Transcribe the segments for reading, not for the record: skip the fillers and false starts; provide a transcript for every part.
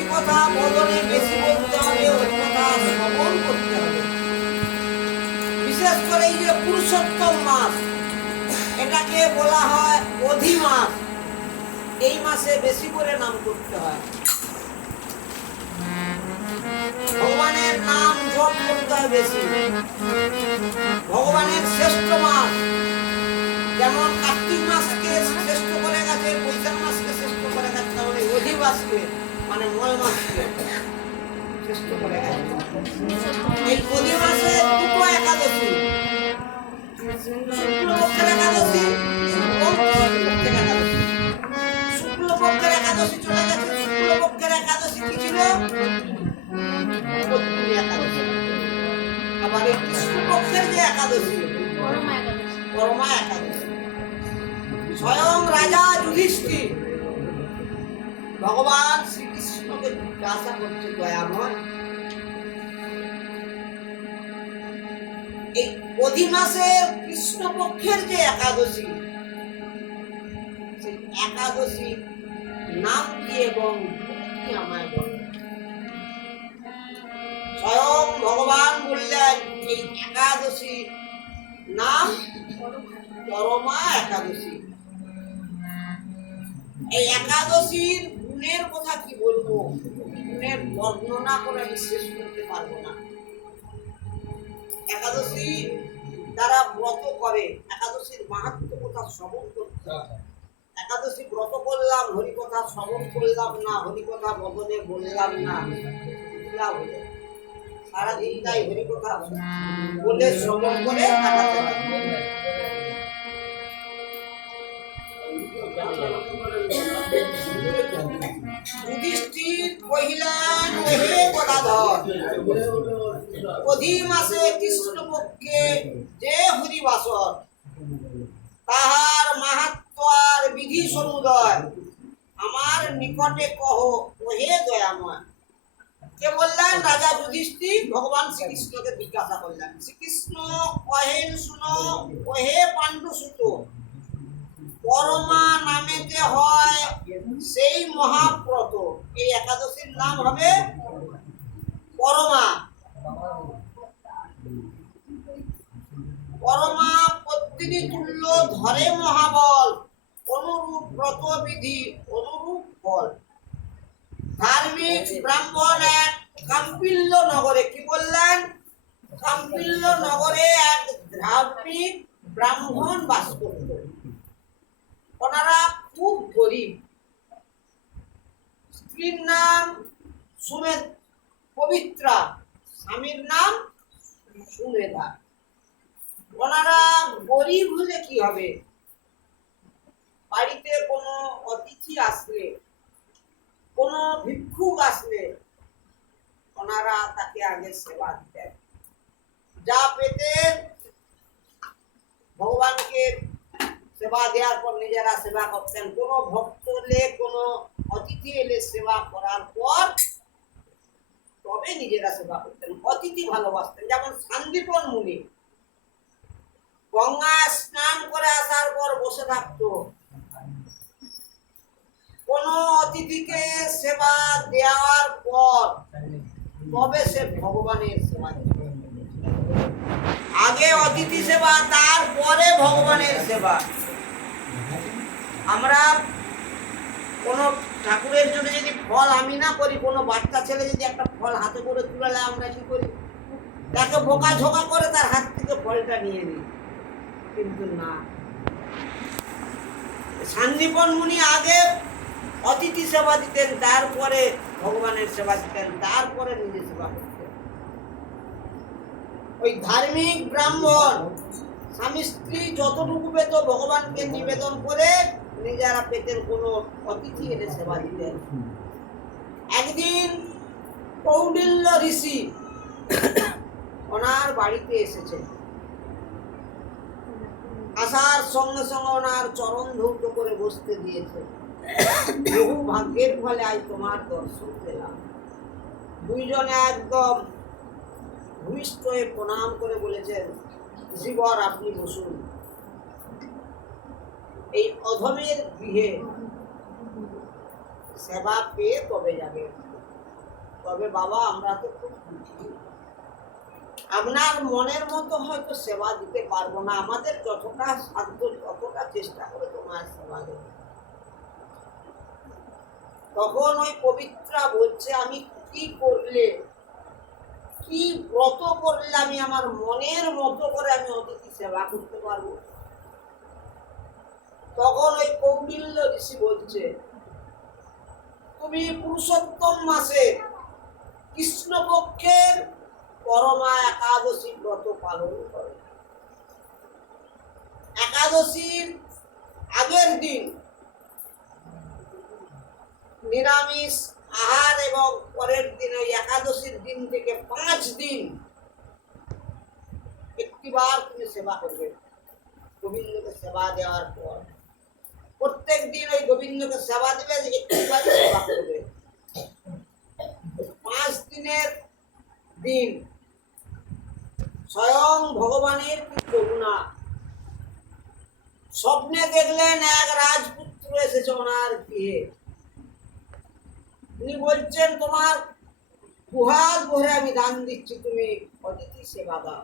হরিকথা বদনে বেশি বলতে হবে, হরিকথা শ্রবণ করতে হবে। বিশেষ করে এই যে পুরুষোত্তম মাস, এটাকে বলা হয় অধি মাস। এই মাসে বেশি করে নাম করতে হয়, ভগবানের নাম জপ করতে হয় বেশি। ভগবানের শ্রেষ্ঠ মাস, যেমন কার্তিক মাসকে শ্রেষ্ঠ করে গেছে, বৈশাখ মাসকে শ্রেষ্ঠ করে গেছে, তাহলে অধি মাসকে মানে মল মাসকে শ্রেষ্ঠ করে গেছে। এই অধি মাসে দুটো একাদশী, শুক্লপক্ষের একাদশী এবং কৃষ্ণপক্ষের একাদশী। শুক্লপক্ষের একাদশী চলে গেছে। শুক্লপক্ষের একাদশী কি ছিল? একাদশী। আবার এই কৃষ্ণপক্ষের যে একাদশী, পরমা একাদশী, স্বয়ং রাজা যুধিষ্ঠির ভগবান শ্রীকৃষ্ণকে জিজ্ঞাসা করছে, দয়াময়, এই অধি মাসের কৃষ্ণপক্ষের যে একাদশী, সেই একাদশী নাম কি এবং কি আমায় বল। স্বয়ং ভগবান বললেন, এই একাদশী নাম পরমা একাদশী। এই একাদশীর গুণের কথা কি বলবো, গুণের বর্ণনা করে আমি শেষ করতে পারবো না। একাদশী যারা ব্রত করে, একাদশীর মাহাত্ম্য কথা শ্রবণ করতে হয়। একাদশী ব্রত করলাম, হরিকথা শ্রবণ করলাম না, হরিকথা বদনে বললাম না, সারাদিন তাই হরিকথা বলে শ্রবণ করে কাটাতে হয়। যুধিষ্ঠির কহিলেন, ওহে গদাধর, অধি মাসে কৃষ্ণপক্ষে যে হরিবাসর, তাহার মাহাত্ম্য আর বিধি সমুদয় আমার নিকটে কহ, ওহে দয়াময়। কে বললেন? রাজা যুধিষ্ঠির ভগবান শ্রীকৃষ্ণকে জিজ্ঞাসা করলেন। শ্রীকৃষ্ণ কহেন, শুনো, ওহে পাণ্ডুসুত, পরমা নামেতে হয় সেই মহাব্রত। এই একাদশীর নাম হবে পরমা। পরমা পত্নী তুল্য ধরে মহাবল, অনুরূপ ব্রত বিধি অনুরূপ ফল। ধার্মিক ব্রাহ্মণ এক কাম্পিল্য নগরে, কি বললেন? কাম্পিল্য নগরে এক ধার্মিক ব্রাহ্মণ বাস করত। ওনারা খুব গরিব। স্ত্রীর নাম পবিত্রা, স্বামীর নাম সুমেধা। ওনারা গরিব হলে কি হবে, বাড়িতে কোনো অতিথি আসলে, কোনো ভিক্ষুক আসলে ওনারা তাকে আগে সেবা দিতেন। যা পেতেন ভগবানকে সেবা দেওয়ার পর নিজেরা সেবা করতেন। কোনো ভক্ত এলে, কোনো অতিথি এলে সেবা করার পর তবে নিজেরা সেবা করতেন। অতিথি ভালোবাসতেন। যেমন শান্তিপন মুনি গঙ্গা স্নান করে আসার পর বসে থাকতো, কোন অতিথিকে সেবা দেওয়ার পর তবে সে ভগবানের সেবা দিত। আগে অতিথি সেবা, তারপরে ভগবানের সেবা। আমরা কোনো ঠাকুরের জন্য যদি ফল আমি না করি, কোনো বাচ্চা ছেলে যদি একটা ফল হাতে করে তুলে, আমরা কি করি? তাকে বোকা ঝোকা করে তার হাত থেকে ফলটা নিয়ে নিই। কিন্তু না, শান্তিপন মুনি আগে অতিথি সেবা দিতেন, তারপরে ভগবানের সেবা দিতেন, তারপরে নিজে সেবা করতেন। ওই ধার্মিক ব্রাহ্মণ স্বামী স্ত্রী যতটুকু পেত ভগবানকে নিবেদন করে নিজেরা পেতেন, কোনো অতিথি এলে সেবা দিতেন। একদিন কৌটিল্য ঋষি ওনার বাড়িতে এসেছেন। আসার সঙ্গে সঙ্গে ওনার চরণ ধৌত করে বসতে দিয়েছে। বহু ভাগ্যের ফলে আজ তোমার দর্শন পেলাম। দুইজনে একদম ভূমিষ্ঠ হয়ে প্রণাম করে বলেছেন, ঋষিবর আপনি বসুন। এই অধমের গৃহে সেবা পেয়ে তবে যাবে। তবে বাবা আমরা তো খুব খুশি, আপনার মনের মতো হয়তো সেবা দিতে পারবো না, আমাদের যতটা সাধ্য ততটা চেষ্টা করে তোমার সেবা দেব। তখন ওই পবিত্রা বলছে, আমি কি করলে, কি ব্রত করলে আমি আমার মনের মতো করে আমি অতিথি সেবা করতে পারবো? তখন ওই কৌটিল্য ঋষি বলছে, তুমি পুরুষোত্তম মাসে কৃষ্ণপক্ষের পরমা একাদশী ব্রত পালন করে। একাদশীর আগের দিন নিরামিষ আহার এবং পরের দিন ওই একাদশীর দিন থেকে 5 দিন একটিবার তুমি সেবা করবে। গোবিন্দকে সেবা দেওয়ার পর প্রত্যেক দিন ওই গোবিন্দকে সেবা দেবে, একটিবার সেবা করবে। 5 দিনের দিন স্বয়ং ভগবানের কি করুণা, স্বপ্নে দেখলেন এক রাজপুত্র এসেছে ওনার গৃহে। উনি বলছেন, তোমার গুহার ঘরে আমি দান দিচ্ছি, তুমি অতিথি সেবা দাও।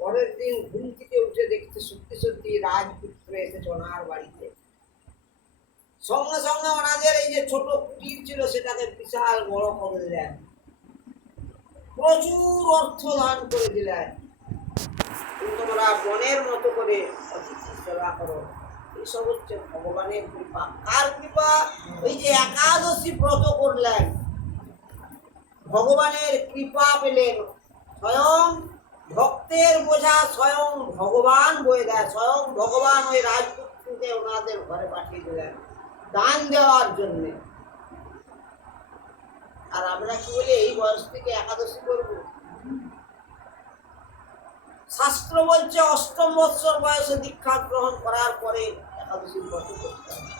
পরের দিন ঘুম থেকে উঠে দেখতে সত্যি সত্যি রাজপুত্র এসেছে ওনার বাড়িতে। সঙ্গে সঙ্গে ওনাদের এই যে ছোট কুটির ছিল সেটাকে বিশাল বড় করে দিলেন, প্রচুর অর্থ দান করে দিলেন। তোমরা মনের মতো করে অতিথি সেবা করো। এইসব হচ্ছে ভগবানের কৃপা। কার কৃপা? ওই যে একাদশী ব্রত করলেন, ভগবানের কৃপা পেলেন। স্বয়ং ভক্তের বোঝা স্বয়ং ভগবান বয়ে দেয়। স্বয়ং ভগবান ওই রাজপুত্রকে ওনাদের ঘরে পাঠিয়ে দিলেন দান দেওয়ার জন্য। আর আমরা কি বলি, এই বয়স থেকে একাদশী করব? শাস্ত্র বলছে 8ম বৎসর বয়সে দীক্ষা গ্রহণ করার পরে একাদশী ব্রত করতে হবে।